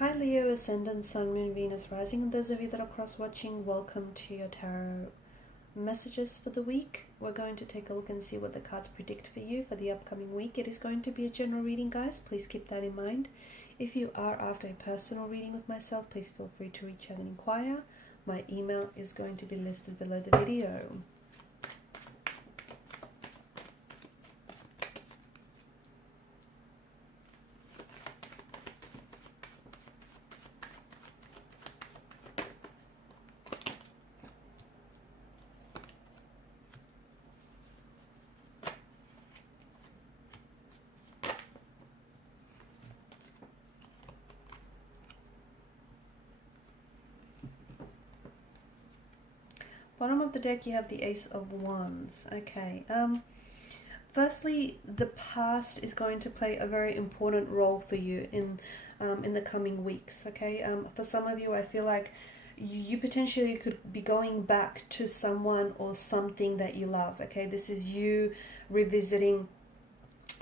Hi Leo, Ascendant, Sun, Moon, Venus, Rising, and those of you that are cross-watching, welcome to your tarot messages for the week. We're going to take a look and see what the cards predict for you for the upcoming week. It is going to be a general reading, guys. Please keep that in mind. If you are after a personal reading with myself, please feel free to reach out and inquire. My email is going to be listed below the video. Bottom of the deck, you have the Ace of Wands. Okay. Firstly, the past is going to play a very important role for you in the coming weeks. Okay. For some of you, I feel like you potentially could be going back to someone or something that you love. Okay. This is you revisiting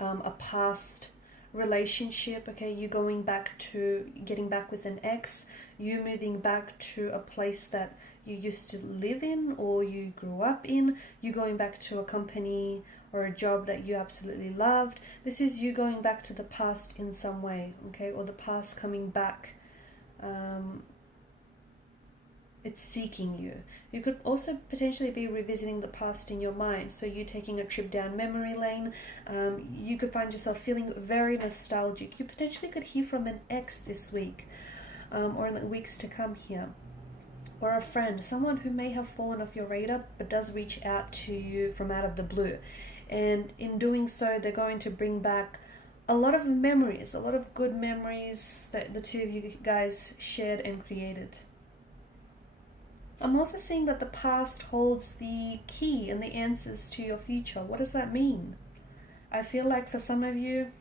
a past relationship. Okay. You going back to getting back with an ex. You moving back to a place that you used to live in or you grew up in. You going back to a company or a job that you absolutely loved. This is you going back to the past in some way, okay, or the past coming back. It's seeking you. You could also potentially be revisiting the past in your mind. So you taking a trip down memory lane. You could find yourself feeling very nostalgic. You potentially could hear from an ex this week, or in the weeks to come here. Or a friend, someone who may have fallen off your radar but does reach out to you from out of the blue. And in doing so, they're going to bring back a lot of memories, a lot of good memories that the two of you guys shared and created. I'm also seeing that the past holds the key and the answers to your future. What does that mean? I feel like for some of you,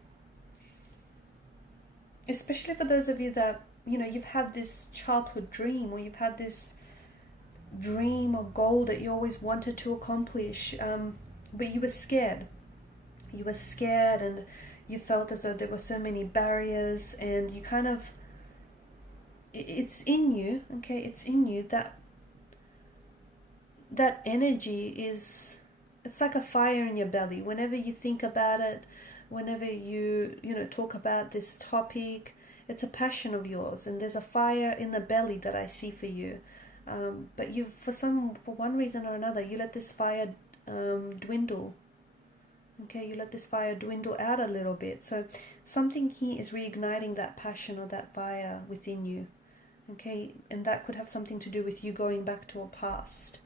especially for those of you that you've had this childhood dream, or you've had this dream or goal that you always wanted to accomplish, but you were scared. You were scared and you felt as though there were so many barriers, and you kind of, it's in you, okay, it's in you that energy is, it's like a fire in your belly. Whenever you think about it, whenever you talk about this topic, it's a passion of yours, and there's a fire in the belly that I see for you. But you, for one reason or another, you let this fire dwindle. Okay, you let this fire dwindle out a little bit. So something here is reigniting that passion or that fire within you. Okay, and that could have something to do with you going back to a past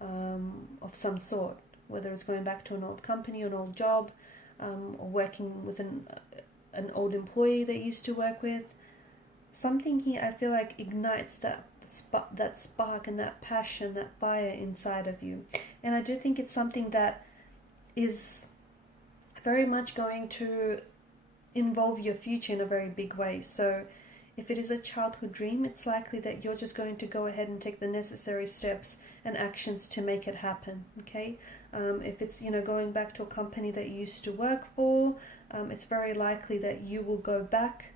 of some sort, whether it's going back to an old company, an old job, or working with an old employee that you used to work with. Something here I feel like ignites that spark and that passion, that fire inside of you. And I do think it's something that is very much going to involve your future in a very big way. So if it is a childhood dream, it's likely that you're just going to go ahead and take the necessary steps and actions to make it happen, okay? If it's, going back to a company that you used to work for, it's very likely that you will go back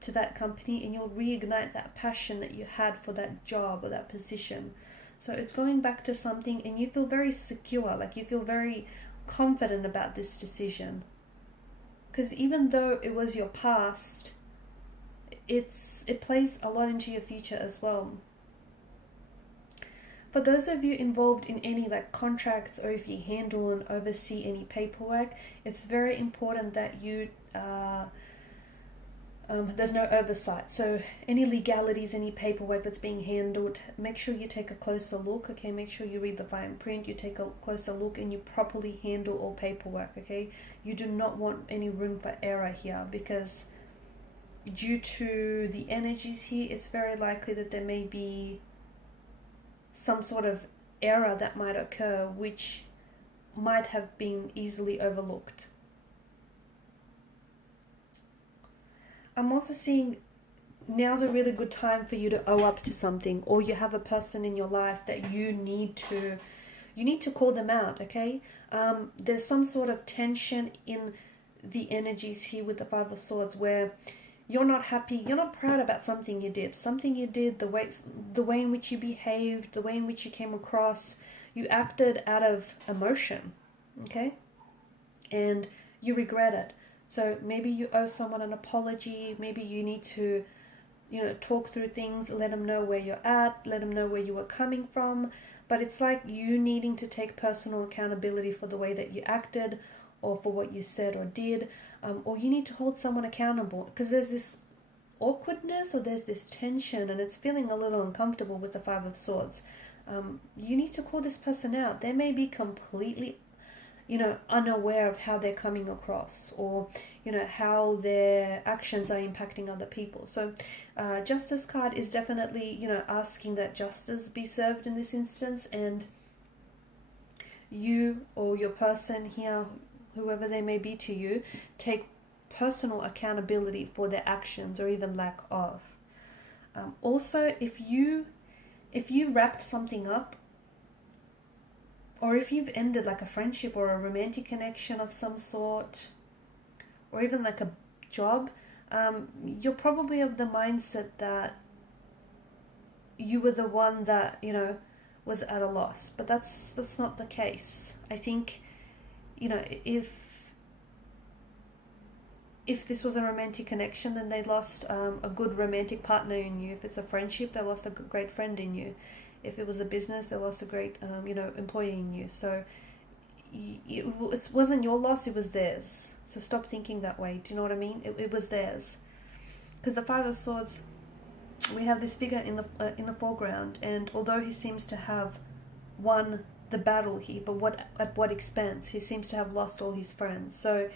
to that company and you'll reignite that passion that you had for that job or that position. So it's going back to something, and you feel very secure, like you feel very confident about this decision. Because even though it was your past, it plays a lot into your future as well. For those of you involved in any contracts, or if you handle and oversee any paperwork, it's very important that you there's no oversight. So any legalities, any paperwork that's being handled, make sure you take a closer look, okay? Make sure you read the fine print, you take a closer look, and you properly handle all paperwork, okay? You do not want any room for error here, because due to the energies here, it's very likely that there may be some sort of error that might occur, which might have been easily overlooked. I'm also seeing now's a really good time for you to owe up to something, or you have a person in your life that you need to call them out, okay? There's some sort of tension in the energies here with the Five of Swords, where you're not happy, you're not proud about something you did, the way in which you behaved, the way in which you came across. You acted out of emotion, okay? And you regret it. So maybe you owe someone an apology. Maybe you need to, talk through things, let them know where you're at, let them know where you were coming from. But it's like you needing to take personal accountability for the way that you acted, or for what you said or did, or you need to hold someone accountable, because there's this awkwardness or there's this tension and it's feeling a little uncomfortable with the Five of Swords. You need to call this person out. They may be completely unaware of how they're coming across, or how their actions are impacting other people. So Justice card is definitely asking that justice be served in this instance, and you or your person here, whoever they may be to you, take personal accountability for their actions or even lack of. Also, if you wrapped something up, or if you've ended like a friendship or a romantic connection of some sort, or even like a job, you're probably of the mindset that you were the one that was at a loss. But that's not the case. I think if this was a romantic connection, then they lost a good romantic partner in you. If it's a friendship, they lost a great friend in you. If it was a business, they lost a great employee in you. So it wasn't your loss, it was theirs. So stop thinking that way. Do you know what I mean? It was theirs. Because the Five of Swords, we have this figure in the foreground, and although he seems to have won the battle here, but at what expense? He seems to have lost all his friends. So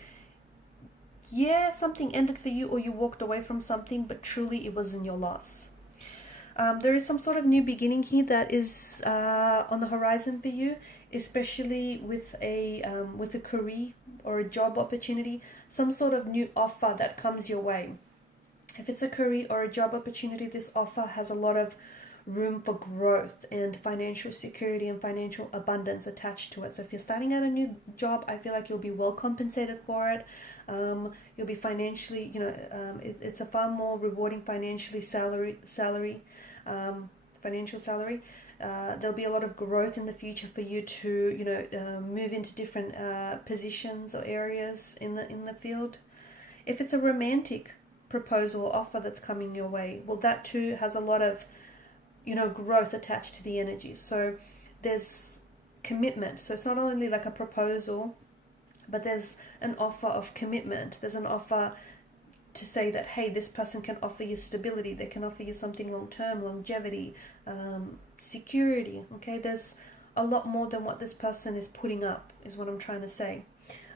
yeah, something ended for you, or you walked away from something, but truly it wasn't your loss. There is some sort of new beginning here that is on the horizon for you, especially with a career or a job opportunity, some sort of new offer that comes your way. If it's a career or a job opportunity, this offer has a lot of room for growth and financial security and financial abundance attached to it. So if you're starting out a new job, I feel like you'll be well compensated for it. You'll be financially, it's a far more rewarding financial salary. There'll be a lot of growth in the future for you to, move into different positions or areas in the field. If it's a romantic proposal or offer that's coming your way, well, that too has a lot of growth attached to the energy. So there's commitment. So it's not only like a proposal, but there's an offer of commitment. There's an offer to say that, hey, this person can offer you stability. They can offer you something long-term, longevity, security. Okay, there's a lot more than what this person is putting up, is what I'm trying to say.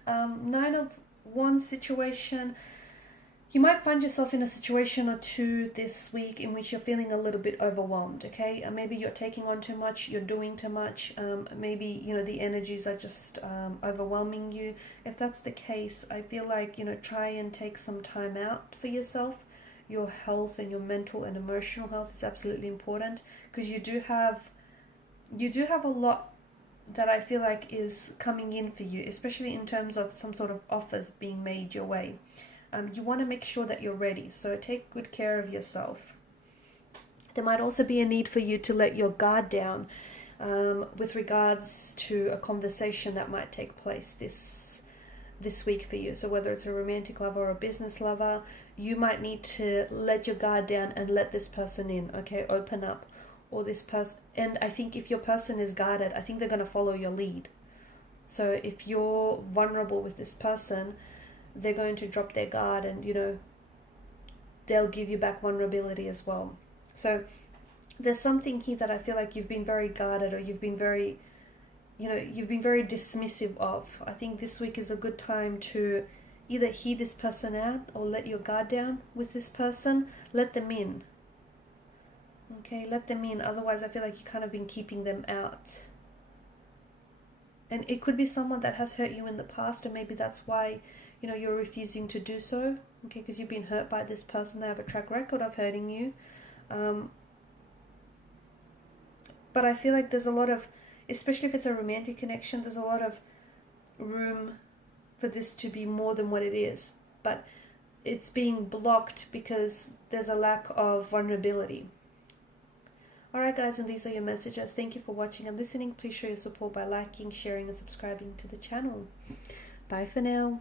9 of Wands situation. You might find yourself in a situation or two this week in which you're feeling a little bit overwhelmed, okay? Maybe you're taking on too much, you're doing too much, maybe, the energies are just overwhelming you. If that's the case, I feel like, try and take some time out for yourself. Your health and your mental and emotional health is absolutely important, because you do have a lot that I feel like is coming in for you, especially in terms of some sort of offers being made your way. You want to make sure that you're ready, so take good care of yourself. There might also be a need for you to let your guard down with regards to a conversation that might take place this week for you. So whether it's a romantic lover or a business lover, you might need to let your guard down and let this person in, okay? Open up. Or this person, and I think if your person is guarded, I think they're going to follow your lead. So if you're vulnerable with this person, they're going to drop their guard, and they'll give you back vulnerability as well. So there's something here that I feel like you've been very guarded, or you've been very dismissive of. I think this week is a good time to either hear this person out or let your guard down with this person. Let them in. Okay, let them in. Otherwise, I feel like you've kind of been keeping them out. And it could be someone that has hurt you in the past, and maybe that's why you're refusing to do so, okay, because you've been hurt by this person. They have a track record of hurting you. But I feel like there's a lot of, especially if it's a romantic connection, there's a lot of room for this to be more than what it is. But it's being blocked because there's a lack of vulnerability. Alright guys, and these are your messages. Thank you for watching and listening. Please show your support by liking, sharing and subscribing to the channel. Bye for now.